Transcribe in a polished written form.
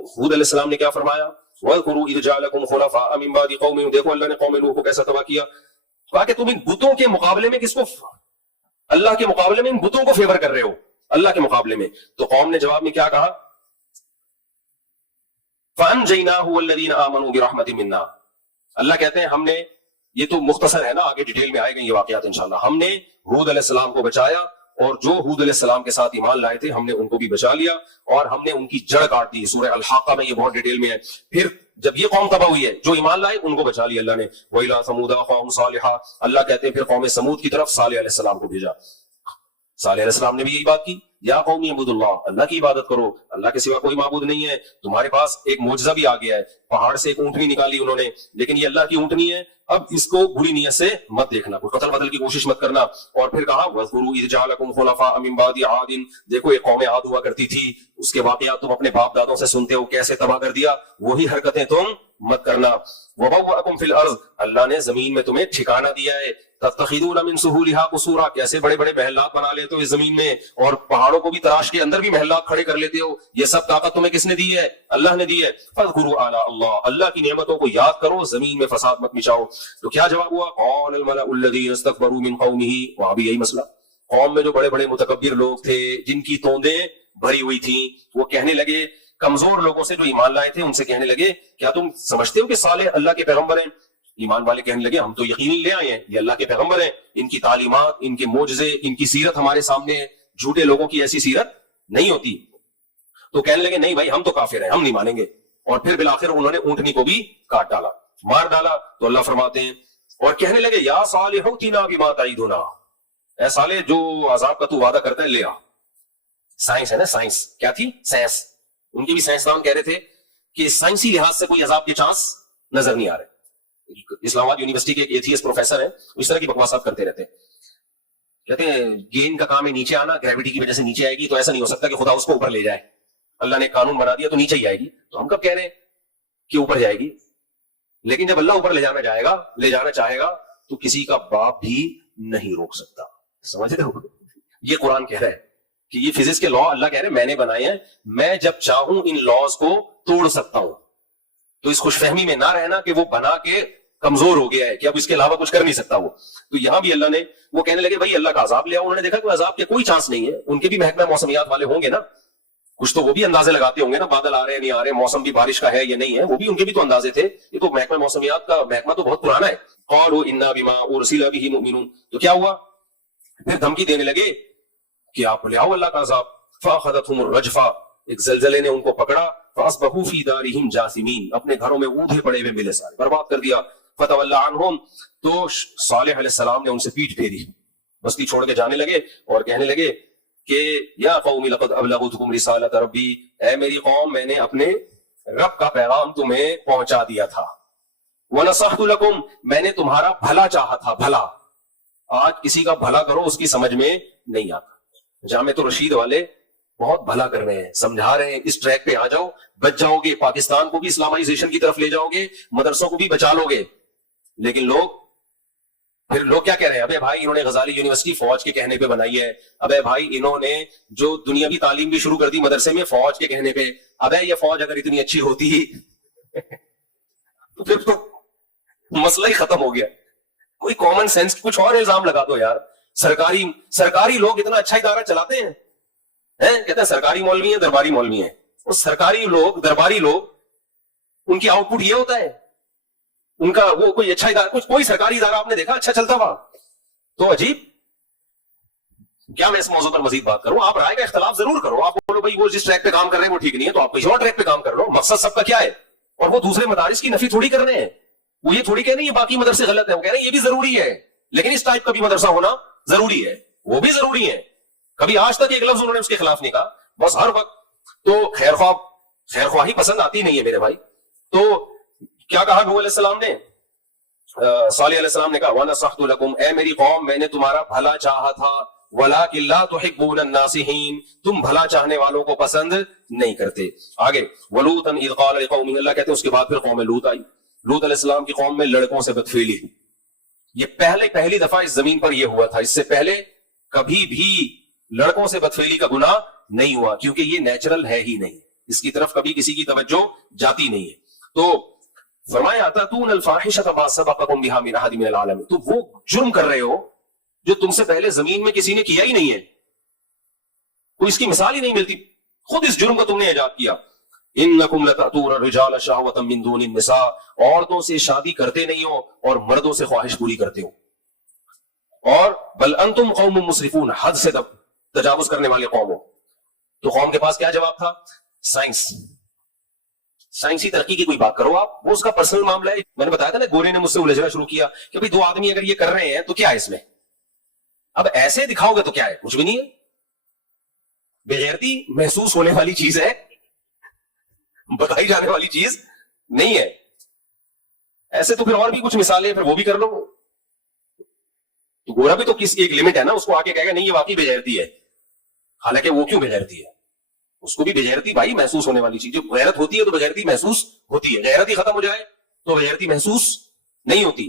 ہود علیہ السلام نے کیا فرمایا؟ وَاذْكُرُوا إِذْ جَعَلَكُمْ خُلَفَاءَ مِن بَعْدِ قَوْمٍ نوح، دیکھو اللہ نے قوم نوح کو کیسا تباہ کیا. کہا کہ تم ان بتوں کے مقابلے میں کس کو، اللہ کے مقابلے میں ان بتوں کو فیور کر رہے ہو اللہ کے مقابلے میں. تو قوم نے جواب میں کیا کہا؟ فَأَنْجَيْنَاهُ وَالَّذِينَ آمَنُوا بِرَحْمَةٍ مِنَّا. اللہ کہتے ہیں ہم نے، یہ تو مختصر ہے نا، آگے ڈیٹیل میں آئے گا یہ واقعات انشاءاللہ. ہم نے ہود علیہ السلام کو بچایا اور جو ہود علیہ السلام کے ساتھ ایمان لائے تھے ہم نے ان کو بھی بچا لیا اور ہم نے ان کی جڑ کاٹ دی. سورہ الحاقہ میں یہ بہت ڈیٹیل میں ہے. پھر جب یہ قوم تباہ ہوئی ہے جو ایمان لائے ان کو بچا لیا اللہ نے. وَإِلَىٰ ثَمُودَ أَخَاهُمْ صَالِحًا، اللہ کہتے ہیں پھر قوم سمود کی طرف صالح علیہ السلام کو بھیجا. صالح علیہ السلام نے بھی یہی بات کی، یا قوم اعبدوا اللہ، اللہ کی عبادت کرو، اللہ کے سوا کوئی معبود نہیں ہے. تمہارے پاس ایک معجزہ بھی آ گیا ہے، پہاڑ سے ایک اونٹنی نکالی انہوں نے، لیکن یہ اللہ کی اونٹنی ہے، اب اس کو بری نیت سے مت دیکھنا، کوئی قتل بدل کی کوشش مت کرنا. اور پھر کہا وَاذْكُرُوا إِذْ جَعَلَكُمْ خُلَفَاءَ مِن بَعْدِ عَادٍ، دیکھو ایک قوم عاد ہوا کرتی تھی، اس کے واقعات تم اپنے باپ دادوں سے سنتے ہو، کیسے تباہ کر دیا، وہی حرکتیں تم مت کرنا. وَبَوَّأَكُمْ فِي الْأَرْضِ، اللہ نے زمین میں تمہیں ٹھکانہ دیا ہے. تَتَّخِذُونَ مِن سُهُولِهَا قُصُورًا، کیسے بڑے بڑے محلات بنا لیتے ہو اس زمین میں، اور پہاڑوں کو بھی تراش کے اندر بھی محلات کھڑے کر لیتے ہو. یہ سب طاقت تمہیں کس نے دی ہے؟ اللہ نے دی ہے. فَاذْكُرُوا آلاءَ اللَّهِ، اللہ کی نعمتوں کو یاد کرو، زمین میں فساد مت مچاؤ. تو کیا جواب ہوا؟ قَالَ الْمَلَأُ الَّذِينَ اسْتَكْبَرُوا مِن قَوْمِهِ، وہاں بھی یہی مسئلہ، قوم میں جو بڑے بڑے متکبر لوگ تھے جن کی توندیں بھری ہوئی تھیں، وہ کہنے لگے، کمزور لوگوں سے جو ایمان لائے تھے ان سے کہنے لگے کیا تم سمجھتے ہو کہ صالح اللہ کے پیغمبر ہیں؟ ایمان والے کہنے لگے ہم تو یقینی لے آئے ہیں یہ اللہ کے پیغمبر ہیں، ان کی تعلیمات، ان کے معجزے، ان کی سیرت ہمارے سامنے ہے، جھوٹے لوگوں کی ایسی سیرت نہیں ہوتی. تو کہنے لگے نہیں بھائی ہم تو کافر ہیں، ہم نہیں مانیں گے. اور پھر بالآخر انہوں نے اونٹنی کو بھی کاٹ ڈالا، مار ڈالا. تو اللہ فرماتے ہیں اور کہنے لگے یا صالح ائتنا بما تعدنا، اے صالح جو عذاب کا تو وعدہ کرتا ہے لے آ. سائنس ہے نا، سائنس کیا تھی؟ سائنس. ان کے بھی سائنسدان کہہ رہے تھے کہ سائنسی لحاظ سے کوئی عذاب کے چانس نظر نہیں آ رہے. اسلام آباد یونیورسٹی کے ایک ایتھیسٹ پروفیسر ہیں، اس طرح کی بکواسات کرتے رہتے ہیں. کہتے ہیں گیند کا کام ہے نیچے آنا، گریوٹی کی وجہ سے نیچے آئے گی، تو ایسا نہیں ہو سکتا کہ خدا اس کو اوپر لے جائے. اللہ نے قانون بنا دیا تو نیچے ہی آئے گی. تو ہم کب کہہ رہے ہیں کہ اوپر جائے گی؟ لیکن جب اللہ اوپر لے جانا چاہے گا تو کسی کا باپ بھی نہیں روک سکتا. سمجھ رہے ہو؟ یہ قرآن کہہ رہا ہے کہ یہ فزکس کے لا اللہ کہہ رہے ہیں میں نے بنائے ہیں، میں جب چاہوں ان لاز کو توڑ سکتا ہوں. تو اس خوش فہمی میں نہ رہنا کہ وہ بنا کے کمزور ہو گیا ہے کہ اب اس کے علاوہ کچھ کر نہیں سکتا وہ. تو یہاں بھی اللہ نے، وہ کہنے لگے بھائی اللہ کا عذاب لے آؤ. انہوں نے دیکھا کہ عذاب کے کوئی چانس نہیں ہے. ان کے بھی محکمہ موسمیات والے ہوں گے نا، کچھ تو وہ بھی اندازے لگاتے ہوں گے نا، بادل آ رہے ہیں نہیں آ رہے، موسم بھی بارش کا ہے یا نہیں ہے، وہ بھی ان کے بھی تو اندازے تھے. یہ تو محکمہ موسمیات کا محکمہ تو بہت پرانا ہے. قالوا انا بما ارسل به مؤمنون. تو کیا ہوا؟ پھر دھمکی دینے لگے کہ آپ لے آؤ اللہ کا عذاب. فاخذتهم الرجفہ، ایک زلزلے نے ان کو پکڑا. فاصبحوا في دارهم جاثمین، اپنے گھروں میں اودھے پڑے ہوئے ملے، سارے برباد کر دیا. فتولى عنهم، تو صالح علیہ السلام نے ان سے پیٹھ پھیری، بستی چھوڑ کے جانے لگے اور کہنے لگے کہ یا قوم لقد ابلغتکم رسالۃ ربی، اے میری قوم میں نے اپنے رب کا پیغام تمہیں پہنچا دیا تھا. ونصحت لکم، میں نے تمہارا بھلا چاہا تھا. بھلا، آج کسی کا بھلا کرو اس کی سمجھ میں نہیں آتا. جامع رشید والے بہت بھلا کر رہے ہیں، سمجھا رہے ہیں اس ٹریک پہ آ جاؤ، بچ جاؤ گے، پاکستان کو بھی اسلامائزیشن کی طرف لے جاؤ گے، مدرسوں کو بھی بچا لو گے. لیکن لوگ کیا کہہ رہے ہیں؟ ابے بھائی انہوں نے غزالی یونیورسٹی فوج کے کہنے پہ بنائی ہے، ابے بھائی انہوں نے جو دنیاوی تعلیم بھی شروع کر دی مدرسے میں فوج کے کہنے پہ. ابے یہ فوج اگر اتنی اچھی ہوتی تو پھر تو مسئلہ ہی ختم ہو گیا. کوئی کامن سینس، کچھ اور الزام لگا دو یار. سرکاری لوگ اتنا اچھا ادارہ چلاتے ہیں، کہتے ہیں سرکاری مولوی ہیں درباری مولوی ہیں. وہ سرکاری لوگ درباری لوگ ان کی آؤٹ پٹ یہ ہوتا ہے ان کا، وہ کوئی اچھا ادارہ، کوئی سرکاری ادارہ آپ نے دیکھا اچھا چلتا ہوا؟ تو عجیب. کیا میں اس موضوع پر مزید بات کروں؟ آپ رائے کا اختلاف ضرور کرو، آپ بولو بھائی وہ جس ٹریک پہ کام کر رہے ہیں وہ ٹھیک نہیں ہے تو آپ کسی اور ٹریک پہ کام کر لو. مقصد سب کا کیا ہے؟ اور وہ دوسرے مدارس کی نفی تھوڑی کر رہے ہیں. وہ یہ تھوڑی کہہ رہے ہیں باقی مدرسے غلط ہیں، وہ کہہ رہے ہیں یہ بھی ضروری ہے، لیکن اس ٹائپ کا بھی مدرسہ ہونا ضروری ہے، وہ بھی ضروری ہے. کبھی آج تک ایک لفظ انہوں نے اس کے خلاف نہیں کہا. بس ہر وقت تو خیر خواہی پسند آتی نہیں ہے میرے بھائی. تو کیا کہا نوح علیہ السلام نے؟ صالح علیہ السلام نے کہا وَنَصَحْتُ لَكُمْ، اے میری قوم میں نے تمہارا بھلا چاہا تھا. وَلَٰكِن لَا تُحِبُّونَ النَّاصِحِينَ، تم بھلا چاہنے والوں کو پسند نہیں کرتے. آگے وَلُوطًا إِذْ قَالَ لِقَوْمِهِ، اللہ کہتے ہیں اس کے بعد پھر قوم لوط آئی. لوط علیہ السلام کی قوم میں لڑکوں سے بدفعلی. یہ پہلی دفعہ اس زمین پر یہ ہوا تھا. اس سے پہلے کبھی بھی لڑکوں سے بدفعلی کا گناہ نہیں ہوا، کیونکہ یہ نیچرل ہے ہی نہیں. اس کی طرف کبھی کسی کی توجہ جاتی نہیں ہے. تو فرمایا اتاتون الفاحشۃ ما سبقکم بها من احد من العالمین، تو وہ جرم کر رہے ہو جو تم سے پہلے زمین میں کسی نے کیا ہی نہیں ہے، کوئی اس کی مثال ہی نہیں ملتی، خود اس جرم کو تم نے ایجاد کیا. انکم لتاتون الرجال شہوۃ من دون النساء، عورتوں سے شادی کرتے نہیں ہو اور مردوں سے خواہش پوری کرتے ہو. اور بل انتم قوم مسرفون، حد سے تجاوز کرنے والے قوم ہو. تو قوم کے پاس کیا جواب تھا؟ سائنسی ترقی کی کوئی بات کرو آپ، وہ اس کا پرسنل معاملہ ہے. میں نے بتایا تھا نا، گورے نے مجھ سے الجھنا شروع کیا کہ بھئی دو آدمی اگر یہ کر رہے ہیں تو کیا ہے اس میں، اب ایسے دکھاؤ گے تو کیا ہے، کچھ بھی نہیں ہے. بغیرتی محسوس ہونے والی چیز ہے، بتائی جانے والی چیز نہیں ہے. ایسے تو پھر اور بھی کچھ مثالیں، پھر وہ بھی کر لو. تو گورا بھی تو کس ایک لمٹ ہے نا، اس کو آ کے کہے گا نہیں یہ واقعی بغیرتی ہے، حالانکہ وہ کیوں بغیرتی ہے، اس کو بھی بغیرتی بھائی محسوس ہونے والی چیز. جو غیرت ہوتی ہے تو بغیرتی محسوس ہوتی ہے، غیرت ہی ختم ہو جائے تو بغیرتی محسوس نہیں ہوتی.